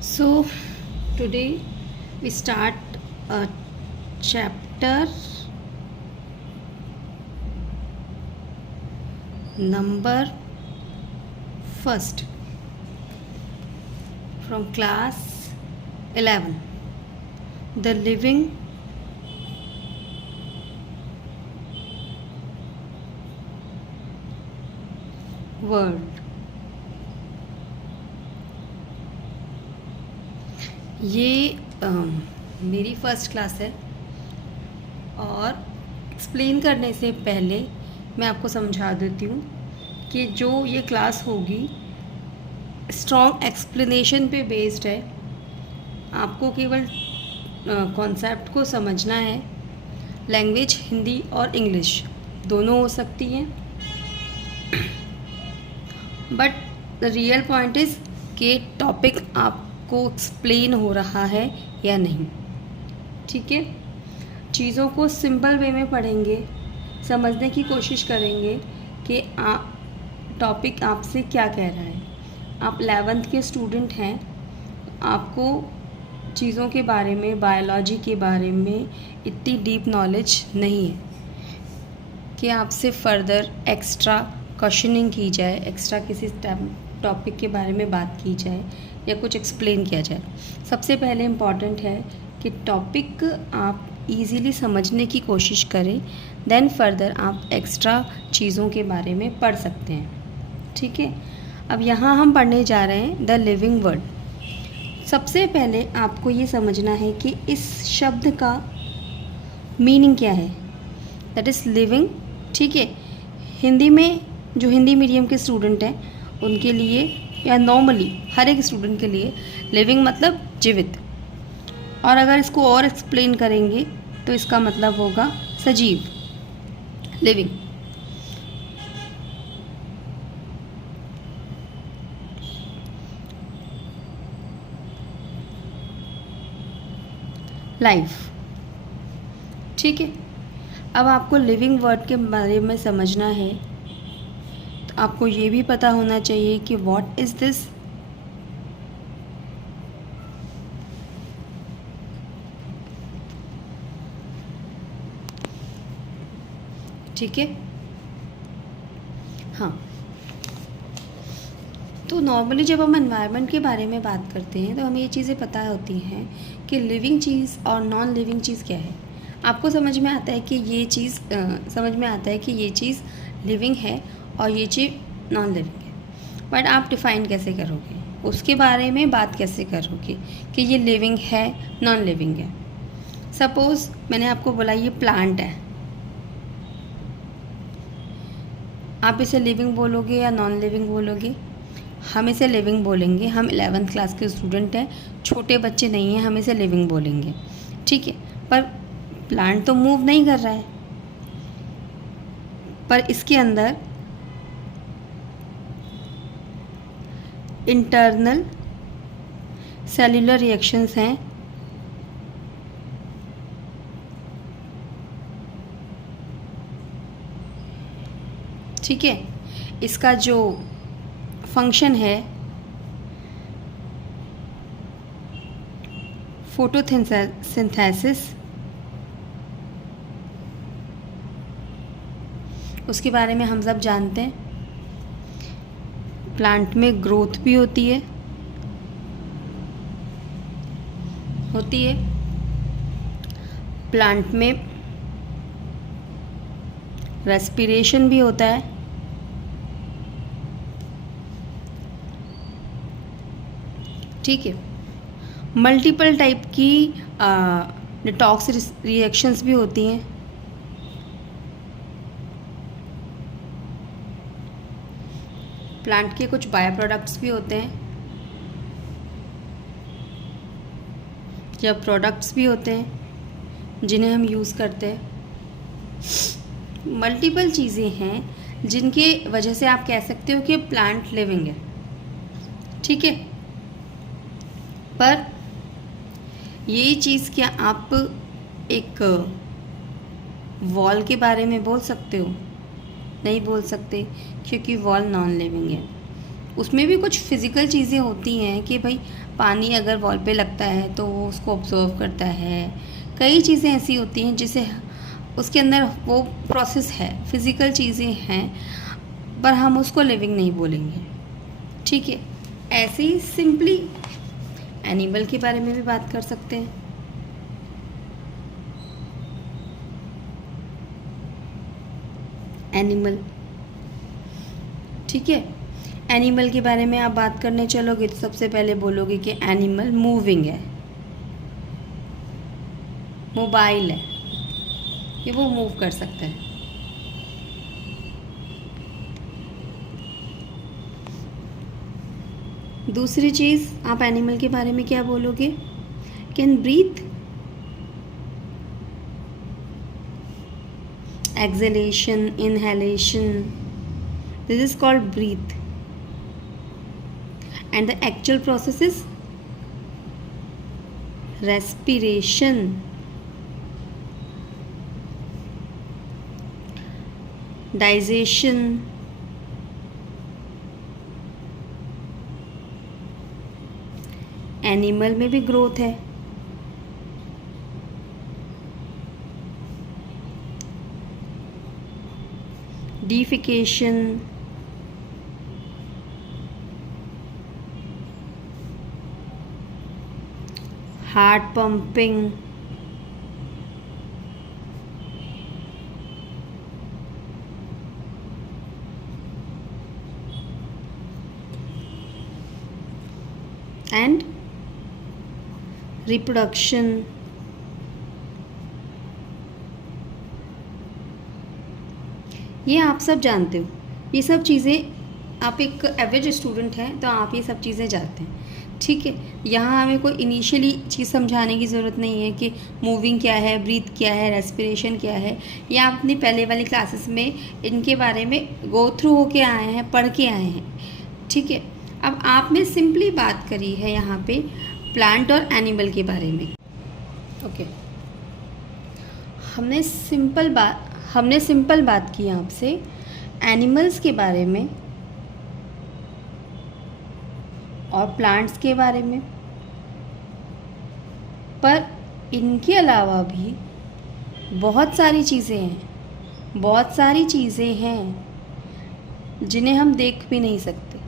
So, today we start a chapter number first from class 11, the living world. ये मेरी first class है और explain करने से पहले मैं आपको समझा देती हूँ कि जो ये क्लास होगी स्ट्रॉन्ग एक्सप्लेनेशन पे बेस्ड है। आपको केवल कॉन्सेप्ट को समझना है। लैंग्वेज हिंदी और इंग्लिश दोनों हो सकती हैं, but the real point is कि टॉपिक आपको एक्सप्लेन हो रहा है या नहीं। ठीक है, चीज़ों को सिंपल वे में पढ़ेंगे, समझने की कोशिश करेंगे कि टॉपिक आपसे क्या कह रहा है। आप 11th के स्टूडेंट हैं, आपको चीज़ों के बारे में, बायोलॉजी के बारे में इतनी डीप नॉलेज नहीं है कि आपसे फर्दर एक्स्ट्रा क्वेश्चनिंग की जाए, एक्स्ट्रा किसी टॉपिक के बारे में बात की जाए या कुछ एक्सप्लेन किया जाए। सबसे पहले इम्पॉर्टेंट है कि टॉपिक आप इजीली समझने की कोशिश करें, देन फर्दर आप एक्स्ट्रा चीज़ों के बारे में पढ़ सकते हैं। ठीक है, अब यहाँ हम पढ़ने जा रहे हैं द लिविंग वर्ड। सबसे पहले आपको ये समझना है कि इस शब्द का मीनिंग क्या है, दैट इज़ लिविंग। ठीक है, हिंदी में जो हिंदी मीडियम के स्टूडेंट हैं उनके लिए या नॉर्मली हर एक स्टूडेंट के लिए लिविंग मतलब जीवित, और अगर इसको और एक्सप्लेन करेंगे तो इसका मतलब होगा सजीव, लिविंग। लाइफ। ठीक है, अब आपको लिविंग वर्ड के बारे में समझना है तो आपको ये भी पता होना चाहिए कि व्हाट इज़ दिस। ठीक है, हाँ, तो नॉर्मली जब हम एनवायरनमेंट के बारे में बात करते हैं तो हमें ये चीज़ें पता होती हैं कि लिविंग चीज़ और नॉन लिविंग चीज़ क्या है। आपको समझ में आता है कि ये चीज़ लिविंग है और ये चीज़ नॉन लिविंग है, बट आप डिफ़ाइन कैसे करोगे, उसके बारे में बात कैसे करोगे कि ये लिविंग है नॉन लिविंग है। सपोज़ मैंने आपको बोला ये प्लांट है, आप इसे लिविंग बोलोगे या नॉन लिविंग बोलोगे? हम इसे लिविंग बोलेंगे। हम 11th क्लास के स्टूडेंट हैं, छोटे बच्चे नहीं हैं, हम इसे लिविंग बोलेंगे। ठीक है, पर प्लांट तो मूव नहीं कर रहा है, पर इसके अंदर इंटरनल सेल्यूलर रिएक्शंस हैं। ठीक है, इसका जो फंक्शन है फोटोसिंथेसिस, उसके बारे में हम सब जानते हैं। प्लांट में ग्रोथ भी होती है प्लांट में रेस्पिरेशन भी होता है। ठीक है, मल्टीपल टाइप की डिटॉक्स रिएक्शंस भी होती हैं। प्लांट के कुछ बाय प्रोडक्ट्स भी होते हैं या प्रोडक्ट्स भी होते हैं जिन्हें हम यूज़ करते हैं। मल्टीपल चीज़ें हैं जिनके वजह से आप कह सकते हो कि प्लांट लिविंग है। ठीक है, पर यही चीज़ क्या आप एक वॉल के बारे में बोल सकते हो? नहीं बोल सकते, क्योंकि वॉल नॉन लिविंग है। उसमें भी कुछ फिज़िकल चीज़ें होती हैं कि भाई पानी अगर वॉल पे लगता है तो वो उसको ऑब्जर्व करता है। कई चीज़ें ऐसी होती हैं जिसे उसके अंदर वो प्रोसेस है, फिज़िकल चीज़ें हैं, पर हम उसको लिविंग नहीं बोलेंगे। ठीक है, ऐसे ही सिंपली एनिमल के बारे में भी बात कर सकते हैं। एनिमल, ठीक है, एनिमल के बारे में आप बात करने चलोगे तो सबसे पहले बोलोगे कि एनिमल मूविंग है, मोबाइल है, कि वो मूव कर सकता है। दूसरी चीज़ आप एनिमल के बारे में क्या बोलोगे? Can breath, exhalation, inhalation, this is called breath, and the actual process is respiration. Digestion, animal में भी ग्रोथ है। Defecation, heart pumping, and reproduction. ये आप सब जानते हो, ये सब चीज़ें आप एक एवरेज स्टूडेंट हैं तो आप ये सब चीज़ें जानते हैं। ठीक है, यहाँ हमें कोई इनिशियली चीज़ समझाने की ज़रूरत नहीं है कि मूविंग क्या है, ब्रीथ क्या है, रेस्पिरेशन क्या है। ये आप अपनी पहले वाली क्लासेस में इनके बारे में गो थ्रू होके आए हैं, पढ़ के आए हैं। ठीक है, अब आपने सिंपली बात करी है यहाँ पे प्लांट और एनिमल के बारे में। ओके, हमने सिंपल बात की आपसे एनिमल्स के बारे में और प्लांट्स के बारे में, पर इनके अलावा भी बहुत सारी चीज़ें हैं जिन्हें हम देख भी नहीं सकते,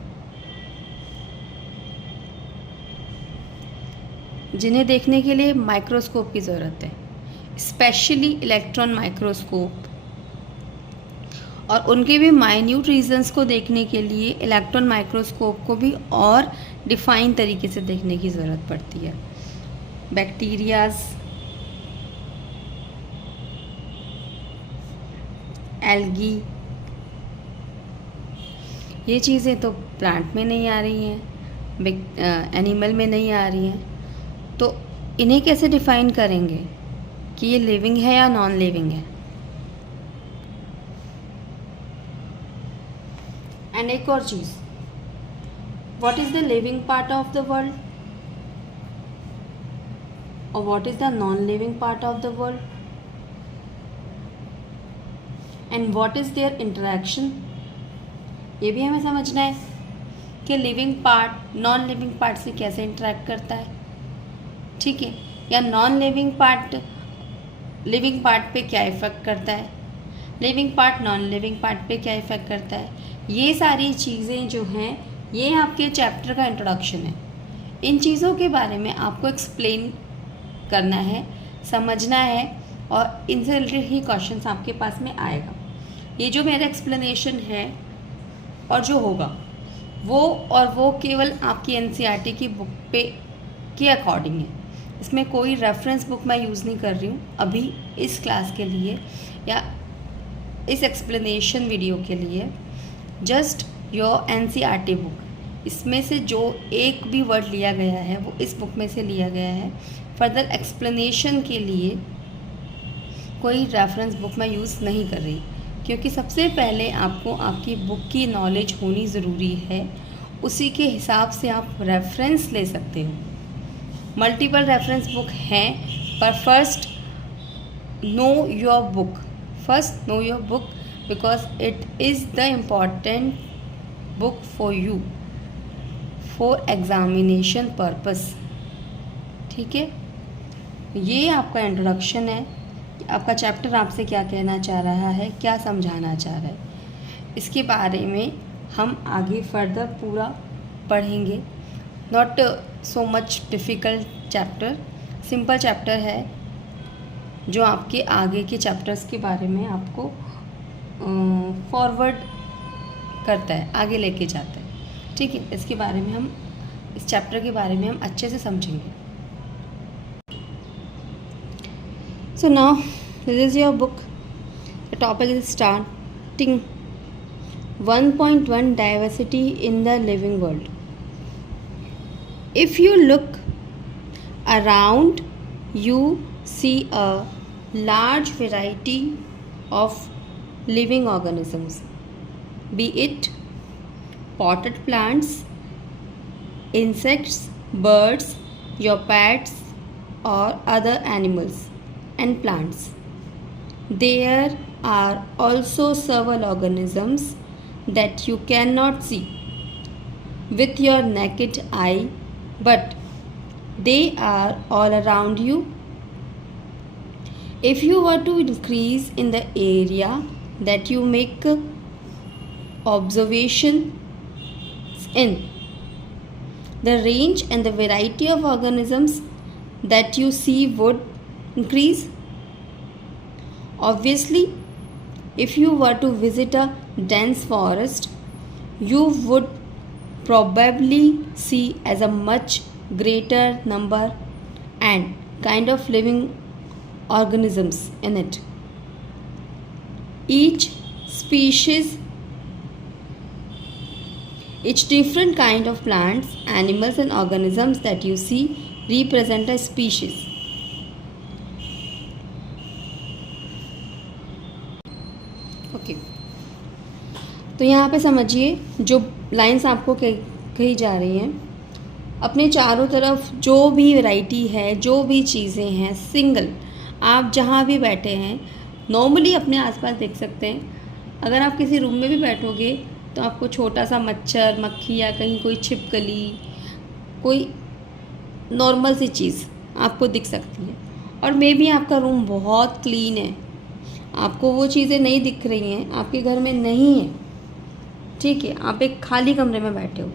जिन्हें देखने के लिए माइक्रोस्कोप की ज़रूरत है, स्पेशली इलेक्ट्रॉन माइक्रोस्कोप। और उनके भी माइन्यूट रीजन्स को देखने के लिए इलेक्ट्रॉन माइक्रोस्कोप को भी और डिफाइन तरीके से देखने की ज़रूरत पड़ती है। बैक्टीरियाज, एल्गी, ये चीज़ें तो प्लांट में नहीं आ रही हैं, एनिमल में नहीं आ रही हैं, तो इन्हें कैसे डिफाइन करेंगे कि ये लिविंग है या नॉन लिविंग है? एंड एक और चीज़, what is the living part of the world और what is the non living part of the world, and what is their interaction, ये भी हमें समझना है कि living part non living part से कैसे इंटरेक्ट करता है। ठीक है, या non living part living part पे क्या इफ़ेक्ट करता है, living part non living part पे क्या इफ़ेक्ट करता है। ये सारी चीज़ें जो हैं, ये आपके चैप्टर का इंट्रोडक्शन है। इन चीज़ों के बारे में आपको एक्सप्लेन करना है, समझना है, और इनसे रिलेटेड ही क्वेश्चंस आपके पास में आएगा। ये जो मेरा एक्सप्लेनेशन है और जो होगा वो केवल आपकी एनसीईआरटी की बुक पे के अकॉर्डिंग है। इसमें कोई रेफरेंस बुक मैं यूज़ नहीं कर रही हूँ अभी इस क्लास के लिए या इस एक्सप्लेनेशन वीडियो के लिए। जस्ट योर एनसीईआरटी बुक, इसमें से जो एक भी वर्ड लिया गया है वो इस बुक में से लिया गया है। फर्दर एक्सप्लेनेशन के लिए कोई रेफरेंस बुक मैं यूज़ नहीं कर रही, क्योंकि सबसे पहले आपको आपकी बुक की नॉलेज होनी ज़रूरी है। उसी के हिसाब से आप रेफरेंस ले सकते हो। मल्टीपल रेफरेंस बुक हैं, पर first know your book, because it is the important book for you. For examination purpose. ठीक है, ये आपका इंट्रोडक्शन है। आपका चैप्टर आपसे क्या कहना चाह रहा है, क्या समझाना चाह रहा है, इसके बारे में हम आगे फर्दर पूरा पढ़ेंगे। Not so much difficult chapter, simple chapter है जो आपके आगे के चैप्टर्स के बारे में आपको फॉरवर्ड करता है, आगे लेके जाता है। ठीक है, इसके बारे में हम, इस चैप्टर के बारे में हम अच्छे से समझेंगे। So now this is your book. The topic is starting 1.1 diversity in the living world. If you look around, you see a large variety of living organisms, be it potted plants, insects, birds, your pets, or other animals and plants. There are also several organisms that you cannot see with your naked eye, but they are all around you. If you were to increase in the area that you make observations in, the range and the variety of organisms that you see would increase. Obviously, if you were to visit a dense forest, you would probably see as a much greater number and kind of living organisms in it. Each different kind of plants, animals and organisms that you see represent a species. Okay, तो यहाँ पे समझिए जो lines आपको कही जा रही हैं, अपने चारों तरफ जो भी वैरायटी है, जो भी चीज़ें हैं, सिंगल आप जहाँ भी बैठे हैं नॉर्मली अपने आसपास देख सकते हैं। अगर आप किसी रूम में भी बैठोगे तो आपको छोटा सा मच्छर, मक्खी या कहीं कोई छिपकली, कोई नॉर्मल सी चीज़ आपको दिख सकती है। और मे बी आपका रूम बहुत क्लीन है, आपको वो चीज़ें नहीं दिख रही हैं, आपके घर में नहीं है, ठीक है, आप एक खाली कमरे में बैठे हो,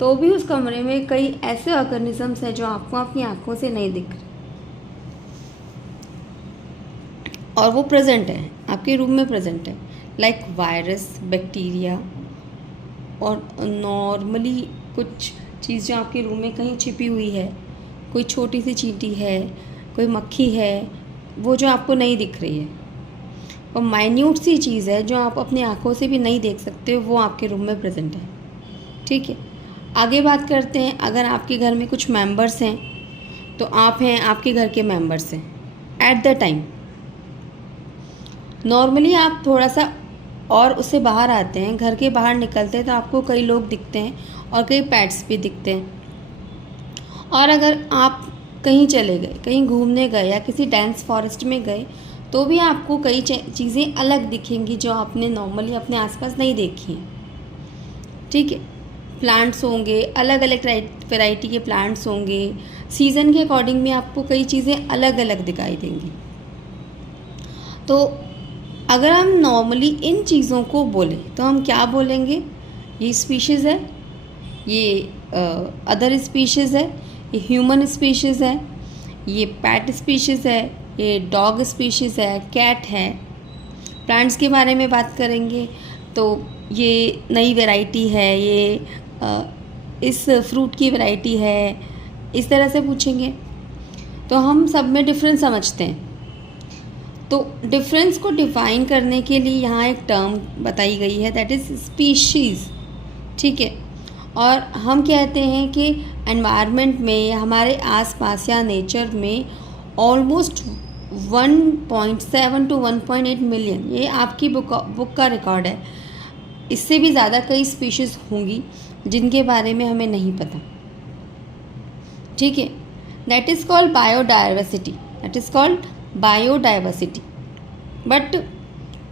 तो भी उस कमरे में कई ऐसे ऑर्गेनिजम्स हैं जो आपको अपनी आंखों से नहीं दिख रहे और वो प्रेजेंट है, आपके रूम में प्रेजेंट है, लाइक वायरस, बैक्टीरिया और नॉर्मली कुछ चीज़ जो आपके रूम में कहीं छिपी हुई है, कोई छोटी सी चींटी है, कोई मक्खी है, वो जो आपको नहीं दिख रही है, और माइन्यूट सी चीज़ है जो आप अपनी आंखों से भी नहीं देख सकते, वो आपके रूम में प्रेजेंट है। ठीक है, आगे बात करते हैं। अगर आपके घर में कुछ मेंबर्स हैं तो आप हैं, आपके घर के मेंबर्स हैं एट द टाइम। नॉर्मली आप थोड़ा सा और उससे बाहर आते हैं, घर के बाहर निकलते हैं तो आपको कई लोग दिखते हैं और कई पेट्स भी दिखते हैं। और अगर आप कहीं चले गए, कहीं घूमने गए या किसी डेंस फॉरेस्ट में गए तो भी आपको कई चीज़ें अलग दिखेंगी जो आपने नॉर्मली अपने आसपास नहीं देखी हैं। ठीक है, प्लांट्स होंगे, अलग अलग वैरायटी के प्लांट्स होंगे, सीज़न के अकॉर्डिंग में आपको कई चीज़ें अलग अलग दिखाई देंगी। तो अगर हम नॉर्मली इन चीज़ों को बोलें तो हम क्या बोलेंगे? ये स्पीशीज़ है, ये अदर स्पीशीज़ है, ये ह्यूमन स्पीशीज़ है, ये पैट स्पीशीज़ है, ये डॉग स्पीशीज़ है, कैट है। प्लांट्स के बारे में बात करेंगे तो ये नई वैरायटी है, ये इस फ्रूट की वैरायटी है, इस तरह से पूछेंगे तो हम सब में डिफरेंस समझते हैं। तो डिफरेंस को डिफाइन करने के लिए यहाँ एक टर्म बताई गई है, दैट इज़ स्पीशीज़। ठीक है, और हम कहते हैं कि एनवायरनमेंट में, हमारे आसपास या नेचर में ऑलमोस्ट 1.7 to 1.8 मिलियन, ये आपकी बुक का रिकॉर्ड है, इससे भी ज़्यादा कई स्पीशीज़ होंगी जिनके बारे में हमें नहीं पता। ठीक है, that is called biodiversity, that is called biodiversity. But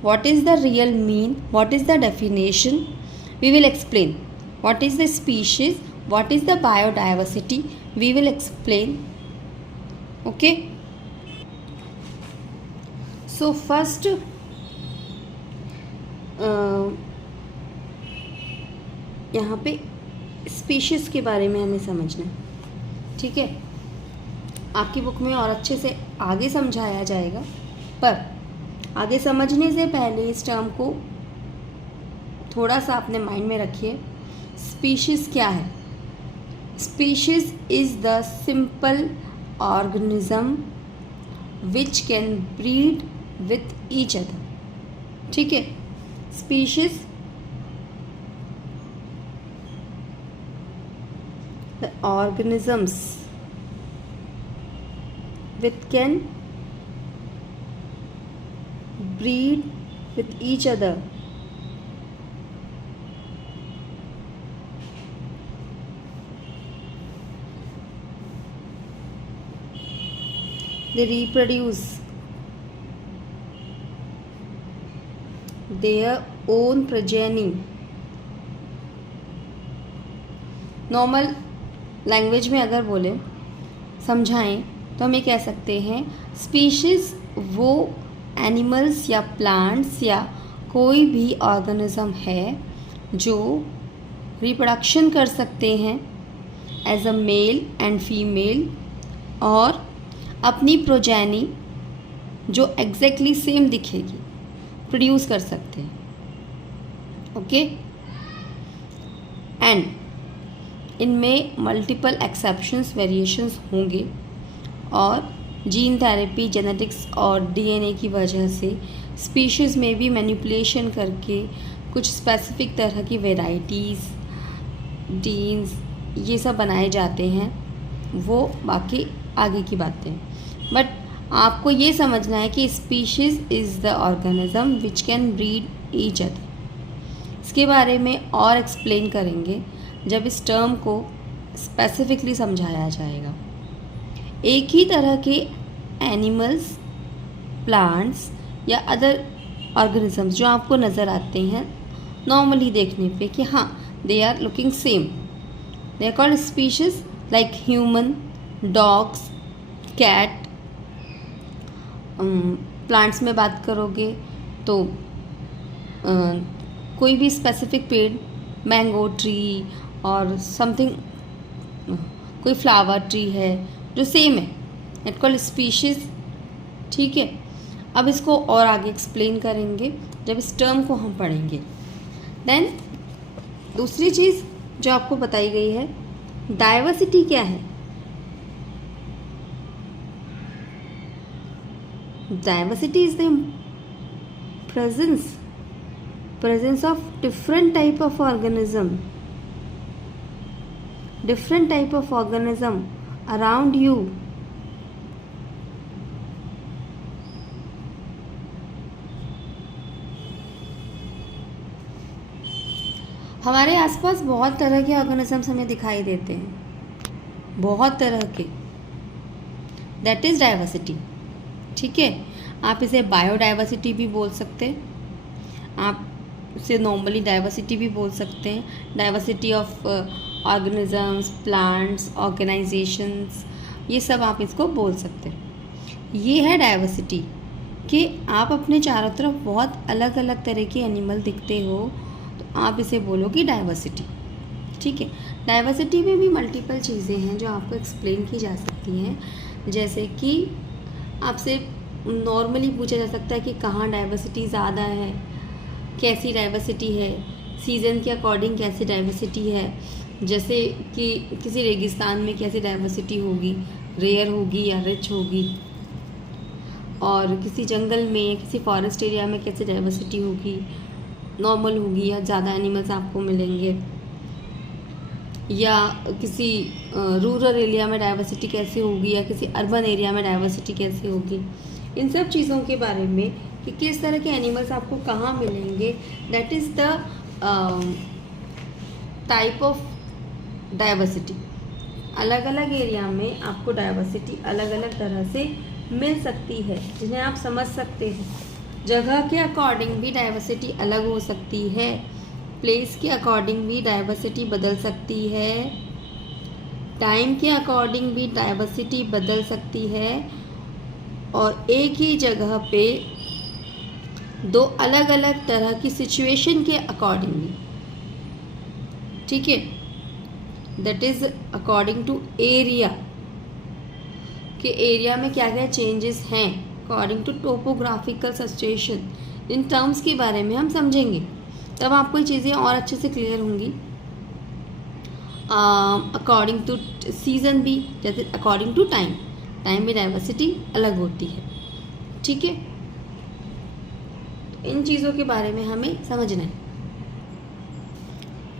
what is the real mean, what is the definition, we will explain what is the species, what is the biodiversity, we will explain. Okay, so first यहाँ पे species के बारे में हमें समझना है, ठीक है। आपकी बुक में और अच्छे से आगे समझाया जाएगा, पर आगे समझने से पहले इस टर्म को थोड़ा सा अपने माइंड में रखिए। स्पीशीज़ क्या है? Species is the simple organism which can breed with each other, ठीक है। Species the organisms which can breed with each other. They reproduce their own progeny. Normal language में अगर बोले समझाएं तो हम ये कह सकते हैं स्पीशीज़ वो एनिमल्स या प्लांट्स या कोई भी ऑर्गेनिज्म है जो रिप्रोडक्शन कर सकते हैं as a male and female और अपनी प्रोजेनी जो एग्जैक्टली सेम दिखेगी प्रोड्यूस कर सकते हैं। ओके, एंड इनमें मल्टीपल एक्सेप्शंस वेरिएशंस होंगे और जीन थेरेपी, जेनेटिक्स और डीएनए की वजह से स्पीशीज़ में भी मैनिपुलेशन करके कुछ स्पेसिफिक तरह की वेराइटीज़, जीन्स ये सब बनाए जाते हैं, वो बाकी आगे की बातें। बट आपको ये समझना है कि species is the organism which can breed each other. इसके बारे में और एक्सप्लेन करेंगे जब इस टर्म को स्पेसिफिकली समझाया जाएगा। एक ही तरह के एनिमल्स, प्लांट्स या अदर ऑर्गेनिजम्स जो आपको नज़र आते हैं नॉर्मली देखने पे कि हाँ they are looking same, they are called species like human, dogs, cat. Plants में बात करोगे तो कोई भी स्पेसिफिक पेड़, मैंगो ट्री और समथिंग, कोई फ्लावर ट्री है जो सेम है, इट कॉल्ड स्पीशीज़, ठीक है। अब इसको और आगे एक्सप्लेन करेंगे जब इस टर्म को हम पढ़ेंगे। देन दूसरी चीज़ जो आपको बताई गई है, डाइवर्सिटी क्या है? Diversity is the presence of different type of organism around you. हमारे आसपास बहुत तरह के ऑर्गेनिजम्स हमें दिखाई देते हैं, बहुत तरह के, दैट इज डाइवर्सिटी, ठीक है। आप इसे बायोडाइवर्सिटी भी बोल सकते हैं, आप उसे नॉर्मली डाइवर्सिटी भी बोल सकते हैं। Diversity of organisms, plants, organisations, ये सब आप इसको बोल सकते हैं। ये है डाइवर्सिटी कि आप अपने चारों तरफ बहुत अलग अलग तरह के एनिमल दिखते हो, तो आप इसे बोलोगे डाइवर्सिटी, ठीक है। डाइवर्सिटी में भी मल्टीपल चीज़ें हैं जो आपको एक्सप्लेन की जा सकती हैं, जैसे कि आपसे नॉर्मली पूछा जा सकता है कि कहाँ डाइवर्सिटी ज़्यादा है, कैसी डाइवर्सिटी है, सीज़न के अकॉर्डिंग कैसी डाइवर्सिटी है, जैसे कि किसी रेगिस्तान में कैसी डाइवर्सिटी होगी, रेयर होगी या रिच होगी, और किसी जंगल में, किसी फॉरेस्ट एरिया में कैसी डाइवर्सिटी होगी, नॉर्मल होगी या ज़्यादा एनिमल्स आपको मिलेंगे, या किसी रूरल एरिया में डाइवर्सिटी कैसे होगी या किसी अर्बन एरिया में डाइवर्सिटी कैसे होगी। इन सब चीज़ों के बारे में कि किस तरह के एनिमल्स आपको कहाँ मिलेंगे, that is the type of diversity. अलग अलग एरिया में आपको डाइवर्सिटी अलग अलग तरह से मिल सकती है, जिन्हें आप समझ सकते हैं। जगह के अकॉर्डिंग भी डाइवर्सिटी अलग हो सकती है, प्लेस के अकॉर्डिंग भी डाइवर्सिटी बदल सकती है, टाइम के अकॉर्डिंग भी डाइवर्सिटी बदल सकती है, और एक ही जगह पे दो अलग अलग तरह की सिचुएशन के अकॉर्डिंग भी, ठीक है, that is according to area, कि एरिया में क्या क्या चेंजेस हैं according to topographical situation. In terms के बारे में हम समझेंगे, तब आपको ये चीज़ें और अच्छे से क्लियर होंगी। अकॉर्डिंग टू सीजन भी, जैसे अकॉर्डिंग टू टाइम, टाइम में डाइवर्सिटी अलग होती है, ठीक है। इन चीज़ों के बारे में हमें समझना है,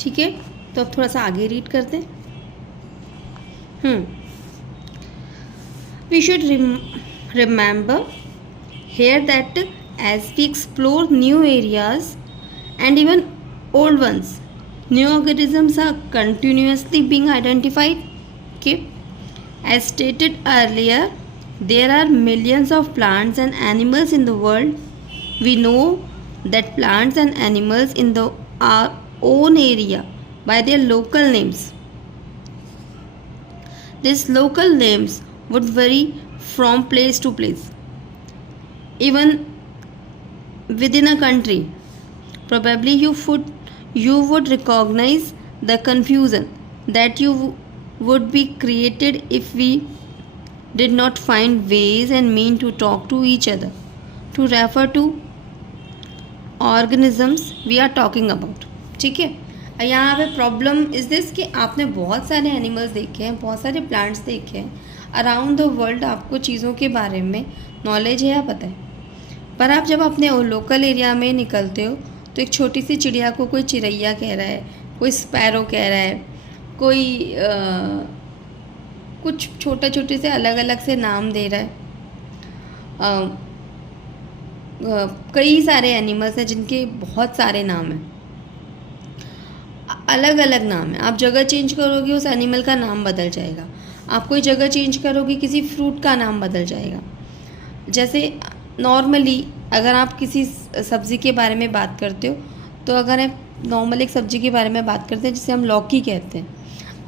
ठीक है। तो अब थोड़ा सा आगे रीड करते हैं। We should remember here that as we explore new areas and even old ones, new organisms are continuously being identified. Okay, as stated earlier, there are millions of plants and animals in the world. We know that plants and animals in our own area by their local names. These local names would vary from place to place, even within a country. Probably you would recognize the confusion that would be created if we did not find ways and mean to talk to each other to refer to organisms we are talking about. ठीक है, यहाँ पे problem is this कि आपने बहुत सारे animals देखे हैं, बहुत सारे प्लांट्स देखे हैं अराउंड द वर्ल्ड, आपको चीज़ों के बारे में नॉलेज है या पता है, पर आप जब अपने लोकल एरिया में निकलते हो तो एक छोटी सी चिड़िया को कोई चिड़ैया कह रहा है, कोई स्पैरो कह रहा है, कोई कुछ छोटे छोटे से अलग अलग से नाम दे रहा है। कई सारे एनिमल्स हैं जिनके बहुत सारे नाम हैं, अलग अलग नाम है। आप जगह चेंज करोगे उस एनिमल का नाम बदल जाएगा, आप कोई जगह चेंज करोगे किसी फ्रूट का नाम बदल जाएगा। जैसे नॉर्मली अगर आप किसी सब्ज़ी के बारे में बात करते हो, तो अगर आप नॉर्मल एक सब्ज़ी के बारे में बात करते हैं जिसे हम लौकी कहते हैं,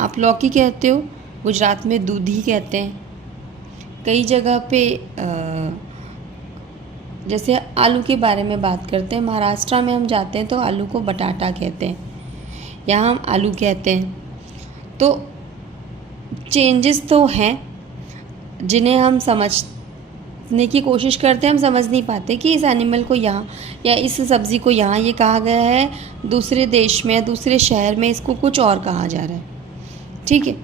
आप लौकी कहते हो, गुजरात में दूधी कहते हैं, कई जगह पे जैसे आलू के बारे में बात करते हैं, महाराष्ट्र में हम जाते हैं तो आलू को बटाटा कहते हैं, यहाँ हम आलू कहते हैं। तो चेंजेस तो हैं जिन्हें हम समझने की कोशिश करते हैं, हम समझ नहीं पाते कि इस एनिमल को यहाँ या इस सब्ज़ी को यहाँ ये कहा गया है, दूसरे देश में दूसरे शहर में इसको कुछ और कहा जा रहा है, ठीक है।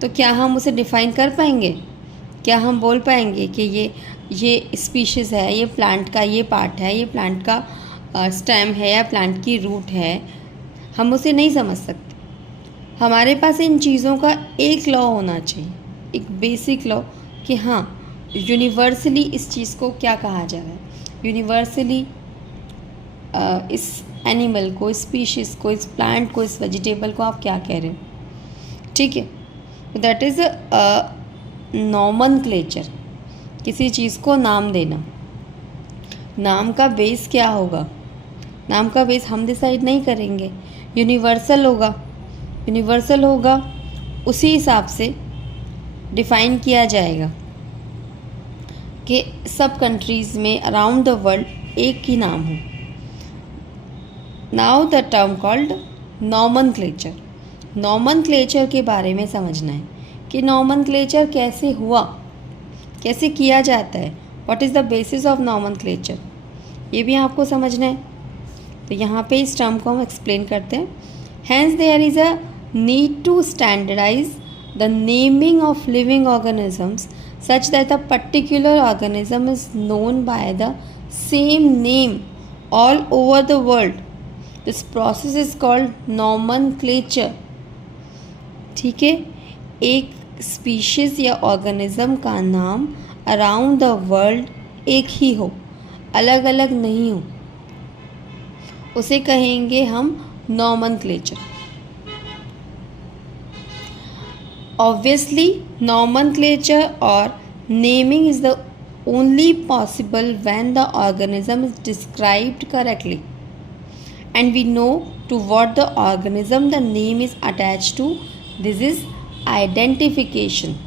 तो क्या हम उसे डिफ़ाइन कर पाएंगे? क्या हम बोल पाएंगे कि ये स्पीशीज़ है, ये प्लांट का ये पार्ट है, ये प्लांट का स्टेम है या प्लांट की रूट है? हम उसे नहीं समझ सकते। हमारे पास इन चीज़ों का एक लॉ होना चाहिए, एक बेसिक लॉ कि हाँ यूनिवर्सली इस चीज़ को क्या कहा जा रहा है, यूनिवर्सली इस एनिमल को, इस स्पीशीज़ को, इस प्लांट को, इस वेजिटेबल को आप क्या कह रहे हो, ठीक है। दैट इज़ नॉमनक्लेचर, किसी चीज़ को नाम देना। नाम का बेस क्या होगा? नाम का बेस हम डिसाइड नहीं करेंगे, यूनिवर्सल होगा। यूनिवर्सल होगा उसी हिसाब से डिफ़ाइन किया जाएगा कि सब कंट्रीज़ में अराउंड द वर्ल्ड एक ही नाम हो। Now the term called nomenclature. Nomenclature के बारे में समझना है कि नॉमनक्लेचर कैसे हुआ, कैसे किया जाता है, what is the basis of nomenclature, ये भी आपको समझना है। तो यहाँ पे इस टर्म को हम एक्सप्लेन करते हैं। Hence there is a need to standardize the naming of living organisms such that a particular organism is known by the same name all over the world. This process is called nomenclature. ठीक है, एक species या organism का नाम around the world एक ही हो, अलग अलग नहीं हो, उसे कहेंगे हम nomenclature. Obviously, nomenclature or naming is the only possible when the organism is described correctly and we know to what the organism the name is attached to. This is identification.